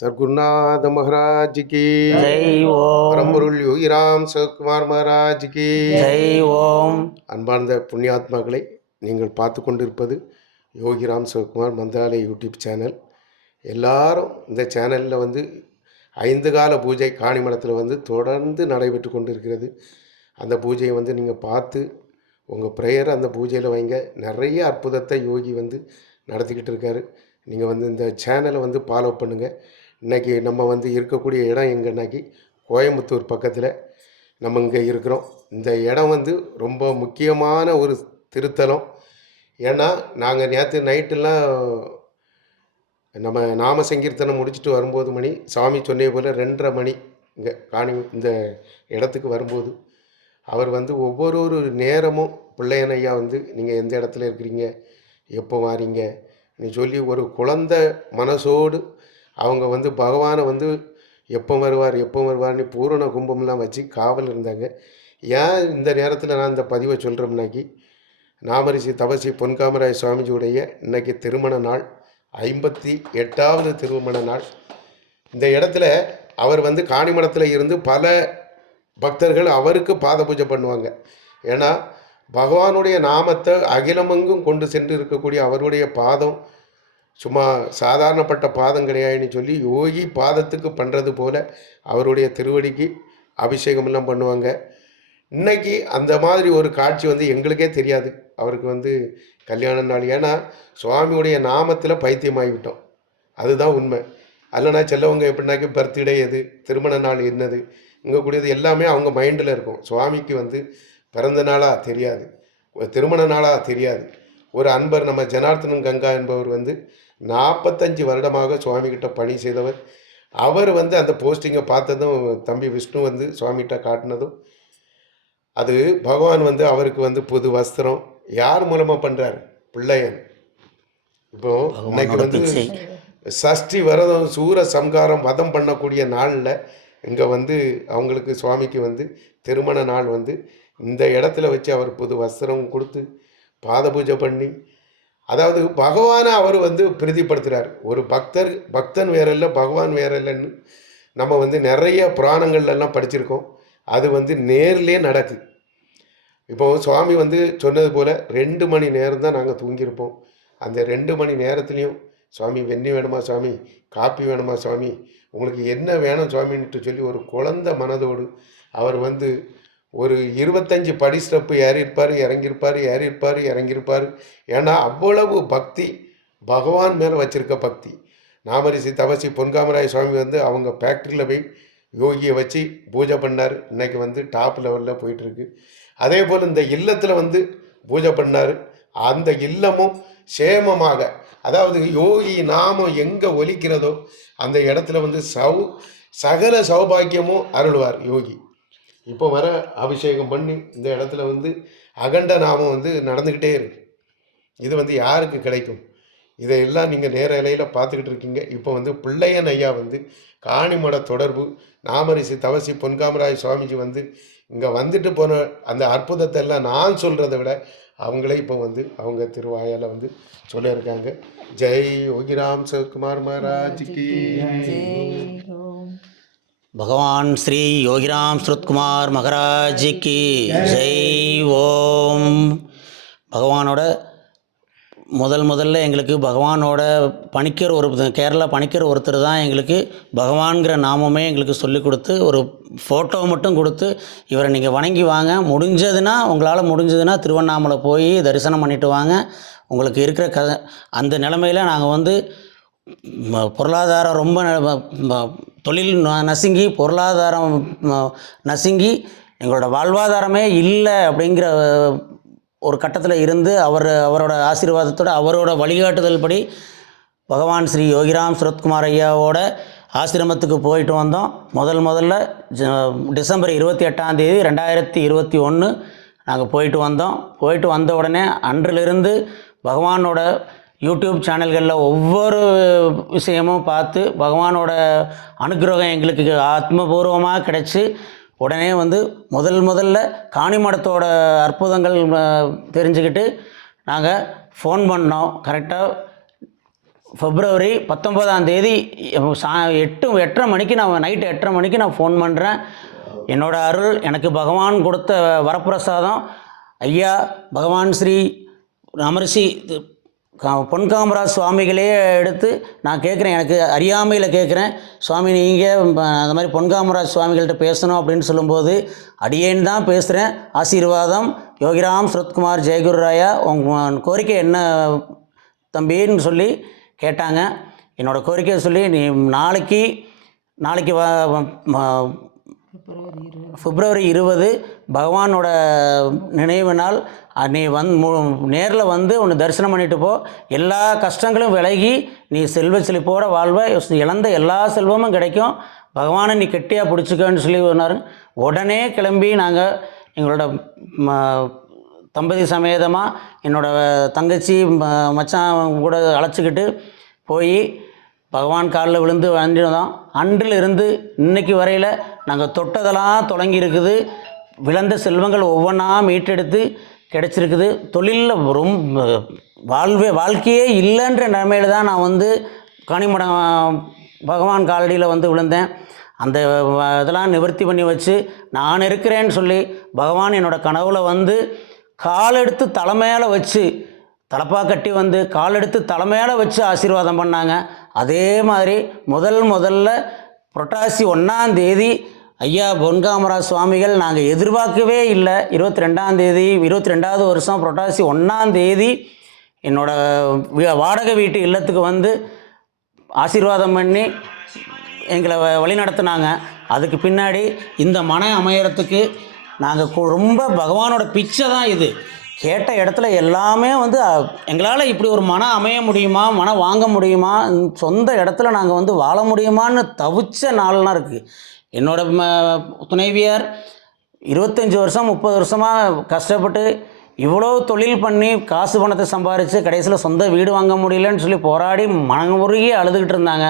சர்க்குருநாத மகாராஜ் கி. ஜெய் ஓம். பரம்பொருள் யோகிராம் சிவகுமார் மகாராஜ் கி. ஜெய் ஓம். அன்பார்ந்த புண்ணியாத்மாக்களை நீங்கள் பார்த்து கொண்டிருப்பது யோகிராம் சிவகுமார் மந்திராலய யூடியூப் சேனல். எல்லாரும் இந்த சேனலில் வந்து ஐந்து கால பூஜை காணிமடத்தில் வந்து தொடர்ந்து நடைபெற்று கொண்டிருக்கிறது. அந்த பூஜையை வந்து நீங்கள் பார்த்து உங்கள் ப்ரேயர் அந்த பூஜையில் வைங்க. நிறைய அற்புதத்தை யோகி வந்து நடத்திக்கிட்டு இருக்காரு. நீங்கள் வந்து இந்த சேனலை வந்து ஃபாலோ பண்ணுங்கள் இன்றைக்கி நம்ம வந்து இருக்கக்கூடிய இடம் எங்கன்னாக்கி கோயம்புத்தூர் பக்கத்தில் நம்ம இங்கே இருக்கிறோம். இந்த இடம் வந்து ரொம்ப முக்கியமான ஒரு திருத்தலம். ஏன்னா நாங்கள் நேற்று நைட்டெல்லாம் நம்ம நாம சங்கீர்த்தனம் முடிச்சுட்டு வரும்போது மணி சாமி சொன்னே போல் ரெண்டரை மணி இங்கே காணி இந்த இடத்துக்கு வரும்போது அவர் வந்து ஒவ்வொரு ஒரு நேரமும் பிள்ளையன் ஐயா வந்து நீங்கள் எந்த இடத்துல இருக்கிறீங்க? எப்போ வாரீங்க? நீ சொல்லி ஒரு குழந்தை மனசோடு அவங்க வந்து பகவானை வந்து எப்போ வருவார் எப்போ வருவார்னு பூரண கும்பம்லாம் வச்சு காவல் இருந்தாங்க. ஏன் இந்த நேரத்தில் நான் இந்த பதிவை சொல்கிறோம்னாக்கி நாமரிசி தபசி பொன்காமராய சுவாமிஜியுடைய இன்னைக்கு திருமண நாள் ஐம்பத்தி எட்டாவது திருமண நாள். இந்த இடத்துல அவர் வந்து காணிமடத்தில் இருந்து பல பக்தர்கள் அவருக்கு பாத பூஜை பண்ணுவாங்க. ஏன்னா பகவானுடைய நாமத்தை அகிலமெங்கும் கொண்டு சென்று இருக்கக்கூடிய அவருடைய பாதம் சும்மா சாதாரணப்பட்ட பாதம் கிடையாதுன்னு சொல்லி யோகி பாதத்துக்கு பண்ணுறது போல் அவருடைய திருவடிக்கு அபிஷேகமெல்லாம் பண்ணுவாங்க. இன்னைக்கு அந்த மாதிரி ஒரு காட்சி வந்து எங்களுக்கே தெரியாது. அவருக்கு வந்து கல்யாண நாள். ஏன்னா சுவாமியுடைய நாமத்தில் பைத்தியமாகிவிட்டோம் அதுதான் உண்மை. அல்லனா செல்லவங்க எப்படின்னாக்கி பர்த்டே எது திருமண நாள் என்னது இங்கே கூடியது எல்லாமே அவங்க மைண்டில் இருக்கும். சுவாமிக்கு வந்து பிறந்த நாளாக தெரியாது. ஒரு திருமண நாளாக தெரியாது. ஒரு அன்பர் நம்ம ஜனார்த்தனன் கங்கா என்பவர் வந்து நாற்பத்தஞ்சு வருடமாக சுவாமிகிட்ட பணி செய்தவர். அவர் வந்து அந்த போஸ்டிங்கை பார்த்ததும் தம்பி விஷ்ணு வந்து சுவாமிகிட்ட காட்டினதும் அது பகவான் வந்து அவருக்கு வந்து புது வஸ்திரம் யார் மூலமாக பண்ணுறாரு பிள்ளையன். இப்போ இன்னைக்கு வந்து சஷ்டி விரதம் சூர சம்காரம் வதம் பண்ணக்கூடிய நாளில் இங்கே வந்து அவங்களுக்கு சுவாமிக்கு வந்து திருமண நாள் வந்து இந்த இடத்துல வச்சு அவர் புது வஸ்திரம் கொடுத்து பாத பூஜை பண்ணி அதாவது பகவானை அவர் வந்து பிரதிப்படுத்துகிறார் ஒரு பக்தர் பக்தன் வேற இல்லை பகவான் வேற இல்லைன்னு நம்ம வந்து நிறைய புராணங்கள்லாம் படிச்சிருக்கோம். அது வந்து நேர்லேயே நடக்குது இப்போ சுவாமி வந்து சொன்னது போல் ரெண்டு மணி நேரம் தான் நாங்கள் தூங்கியிருப்போம். அந்த ரெண்டு மணி நேரத்துலையும் சுவாமி வெண்ணி வேணுமா சுவாமி? காப்பி வேணுமா சுவாமி? உங்களுக்கு என்ன வேணும் சுவாமின்ட்டு சொல்லி ஒரு குழந்த மனதோடு அவர் வந்து ஒரு இருபத்தஞ்சு படி ஸ்டெப்பு ஏறியிருப்பார் இறங்கியிருப்பார் ஏறியிருப்பார் இறங்கியிருப்பார். ஏன்னா அவ்வளவு பக்தி பகவான் மேலே வச்சிருக்க பக்தி. நாமரிசி தவசி பொன்காமராய சுவாமி வந்து அவங்க ஃபேக்ட்ரியில் போய் யோகியை வச்சு பூஜை பண்ணார். இன்னைக்கு வந்து டாப் லெவலில் போயிட்டுருக்கு. அதே போல் இந்த இல்லத்தில் வந்து பூஜை பண்ணார். அந்த இல்லமும் சேமமாக அதாவது யோகி நாமம் எங்கே ஒலிக்கிறதோ அந்த இடத்துல வந்து சௌ சகல சௌபாக்கியமும் அருள்வார் யோகி. இப்போ வர அபிஷேகம் பண்ணி இந்த இடத்துல வந்து அகண்ட நாமம் வந்து நடந்துக்கிட்டே இருக்கு. இது வந்து யாருக்கு கிடைக்கும்? இதையெல்லாம் நீங்கள் நேர இலையில் பார்த்துக்கிட்டு இருக்கீங்க. இப்போ வந்து பிள்ளையன் ஐயா வந்து காணிமட தொடர்பு நாமரிசி தவசி பொன்காமராய் சுவாமிஜி வந்து இங்கே வந்துட்டு போன அந்த அற்புதத்தை எல்லாம் நான் சொல்கிறத விட அவங்களே இப்போ வந்து அவங்க திருவாயால் வந்து சொல்லியிருக்காங்க. ஜெய் யோகிராம் சிவகுமார் மகாராஜ் கி. பகவான் ஸ்ரீ யோகிராம் சுரத்குமார் மகராஜிக்கு ஜெய் ஓம். பகவானோட முதல் முதல்ல எங்களுக்கு பகவானோட பணிக்கர் ஒரு கேரளா பணிக்கர் ஒருத்தர் தான் எங்களுக்கு பகவான்கிற நாமமே எங்களுக்கு சொல்லி கொடுத்து ஒரு ஃபோட்டோ மட்டும் கொடுத்து இவரை நீங்கள் வணங்கி வாங்க. முடிஞ்சதுன்னா உங்களால் முடிஞ்சதுன்னா திருவண்ணாமலை போய் தரிசனம் பண்ணிட்டு வாங்க. உங்களுக்கு இருக்கிற க அந்த நிலமையில் நாங்கள் வந்து பொருளாதாரம் ரொம்ப தொழில் நசுங்கி பொருளாதாரம் நசுங்கி எங்களோட வாழ்வாதாரமே இல்லை அப்படிங்கிற ஒரு கட்டத்தில் இருந்து அவர் அவரோட ஆசீர்வாதத்தோட அவரோட வழிகாட்டுதல் படி பகவான் ஸ்ரீ யோகிராம் சுரத்குமார் ஐயாவோட ஆசிரமத்துக்கு போயிட்டு வந்தோம். முதல் முதல்ல ஜ- டிசம்பர் இருபத்தி எட்டாம் தேதி ரெண்டாயிரத்தி இருபத்தி ஒன்று நாங்கள் போயிட்டு வந்தோம். போயிட்டு வந்த உடனே அன்றிலிருந்து பகவானோட யூடியூப் சேனல்களில் ஒவ்வொரு விஷயமும் பார்த்து பகவானோட அனுக்கிரகம் எங்களுக்கு ஆத்மபூர்வமாக கிடைச்சி உடனே வந்து முதல் முதல்ல காணிமடத்தோட அற்புதங்கள் தெரிஞ்சுக்கிட்டு நாங்கள் ஃபோன் பண்ணோம். கரெக்டாக ஃபெப்ரவரி பத்தொம்போதாம் தேதி சா எட்டு எட்டரை மணிக்கு நான் நைட்டு எட்டரை மணிக்கு நான் ஃபோன் பண்ணுறேன் என்னோடய அருள் எனக்கு பகவான் கொடுத்த வரப்பிரசாதம். ஐயா பகவான் ஸ்ரீ அமர்சி கா- பொன்காமராஜ் சுவாமிகளே எடுத்து நான் கேட்குறேன் எனக்கு அறியாமையில் கேட்குறேன். சுவாமி நீங்கள் அந்த மாதிரி பொன்காமராஜ் சுவாமிகள்கிட்ட பேசணும் அப்படின்னு சொல்லும்போது அடியேன்னு தான் பேசுகிறேன் ஆசீர்வாதம். யோகிராம் சுரத்குமார் ஜெயகுரு ராயா உங்கள் கோரிக்கை என்ன தம்பின்னு சொல்லி கேட்டாங்க. என்னோடய கோரிக்கையை சொல்லி நீ நாளைக்கு நாளைக்கு வ பிப்ரவரி இருபது பகவானோட நினைவு நாள். நீ வந் நேரில் வந்து உன்னை தரிசனம் பண்ணிட்டு போ. எல்லா கஷ்டங்களும் விலகி நீ செல்வ செழிப்போட வாழ்வை. இழந்த எல்லா செல்வமும் கிடைக்கும். பகவானை நீ கெட்டியாக பிடிச்சிக்கன்னு சொல்லி சொன்னார். உடனே கிளம்பி நாங்கள் எங்களோட ம- தம்பதி சமேதமாக என்னோடய தங்கச்சி ம- மச்சான் கூட அழைச்சிக்கிட்டு போய் பகவான் காலில் விழுந்து வாழ்ந்துருந்தோம் அன்றிலிருந்து இன்னைக்கு வரையில் நாங்கள் தொட்டதெல்லாம் தொடங்கி இருக்குது விழுந்த செல்வங்கள் ஒவ்வொன்றா மீட்டெடுத்து கிடச்சிருக்குது. தொழிலில் ரொம்ப வாழ்வே வாழ்க்கையே இல்லைன்ற நிலைமையில தான் நான் வந்து காணிமடம் பகவான் காலடியில் வந்து விழுந்தேன். அந்த இதெல்லாம் நிவர்த்தி பண்ணி வச்சு நான் இருக்கிறேன்னு சொல்லி பகவான் என்னோட கனவுல வந்து காலெடுத்து தலைமையால் தலை மேலே வச்சு தலப்பா கட்டி வந்து காலெடுத்து தலைமையால் தலை மேலே வச்சு ஆசீர்வாதம் பண்ணாங்க. அதே மாதிரி முதல் முதல்ல புரட்டாசி ஒன்றாம் தேதி ஐயா பொன்காமராஜ் சுவாமிகள் நாங்கள் எதிர்பார்க்கவே இல்லை. இருபத்தி ரெண்டாம் தேதி இருபத்தி ரெண்டாவது வருஷம் புரட்டாசி ஒன்றாம் தேதி வாடகை வீட்டு இல்லத்துக்கு வந்து ஆசீர்வாதம் பண்ணி எங்களை வ- வழி அதுக்கு பின்னாடி இந்த மன அமையறத்துக்கு நாங்கள் ரொம்ப பகவானோட பிச்சை தான் இது. கேட்ட இடத்துல எல்லாமே வந்து எங்களால் இப்படி ஒரு மனம் அமைய முடியுமா மனம் வாங்க முடியுமா சொந்த இடத்துல நாங்கள் வந்து வாழ முடியுமான்னு தவிச்ச நாள்லாம் இருக்குது என்னோட ம- துணைவியார் இருபத்தஞ்சி வருஷம் முப்பது வருஷமாக கஷ்டப்பட்டு இவ்வளோ தொழில் பண்ணி காசு பணத்தை சம்பாரித்து கடைசியில் சொந்த வீடு வாங்க முடியலன்னு சொல்லி போராடி மனமுருகி அழுதுகிட்டு இருந்தாங்க.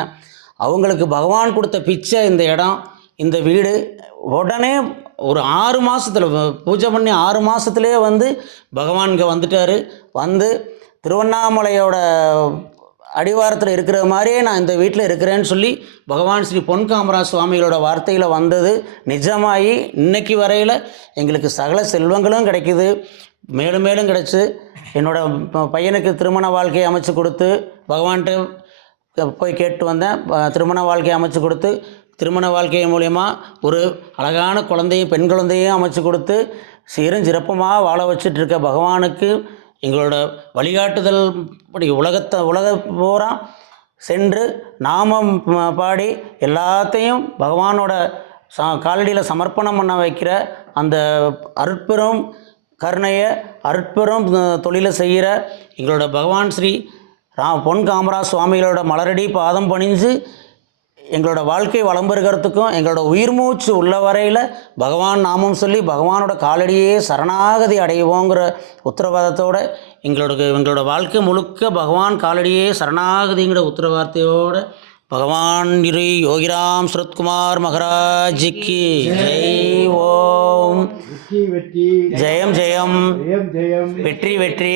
அவங்களுக்கு பகவான் கொடுத்த பிச்சை இந்த இடம். இந்த வீடு உடனே ஒரு ஆறு மாதத்தில் பூஜை பண்ணி ஆறு மாதத்துலேயே வந்து பகவான் இங்கே வந்துட்டார். வந்து திருவண்ணாமலையோட அடிவாரத்தில் இருக்கிற மாதிரியே நான் இந்த வீட்டில் இருக்கிறேன்னு சொல்லி பகவான் ஸ்ரீ பொன் காமராஜ் சுவாமிகளோட வார்த்தையில் வந்தது. நிஜமாகி இன்னைக்கு வரையில் எங்களுக்கு சகல செல்வங்களும் கிடைக்குது. மேலும் மேலும் கிடச்சி. என்னோட ப- பையனுக்கு திருமண வாழ்க்கையை அமைச்சு கொடுத்து பகவான்கிட்ட போய் கேட்டு வந்தேன். திருமண வாழ்க்கையை அமைச்சு கொடுத்து திருமண வாழ்க்கை மூலயமா ஒரு அழகான குழந்தையும் பெண் குழந்தையும் அமைச்சு கொடுத்து சீரும் சிறப்புமாக வாழ வச்சுட்டு இருக்க பகவானுக்கு எங்களோட வழிகாட்டுதல் படி உலகத்தை உலக பூரா சென்று நாமம் பாடி எல்லாத்தையும் பகவானோட ச காலடியில் சமர்ப்பணம் பண்ண வைக்கிற அந்த அருட்பெரும் கருணையை அருட்பெரும் தொழிலை செய்கிற எங்களோட பகவான் ஸ்ரீ ரா பொன் காமராஜ் சுவாமிகளோட மலரடி பாதம் பணிஞ்சு எங்களோட வாழ்க்கை வளம் பெறுகிறதுக்கும் எங்களோட உயிர் மூச்சு உள்ள வரையில் பகவான் நாமம் சொல்லி பகவானோட காலடியே சரணாகதி அடைவோங்கிற உத்தரவாதத்தோட எங்களோட எங்களோட வாழ்க்கை முழுக்க பகவான் காலடியே சரணாகதிங்கிற உத்தரவாதத்தையோட பகவான் இரு யோகிராம் சுரத்குமார் மகராஜிக்கு ஜெய் ஓம். வெற்றி ஜெயம் ஜெயம். வெற்றி வெற்றி.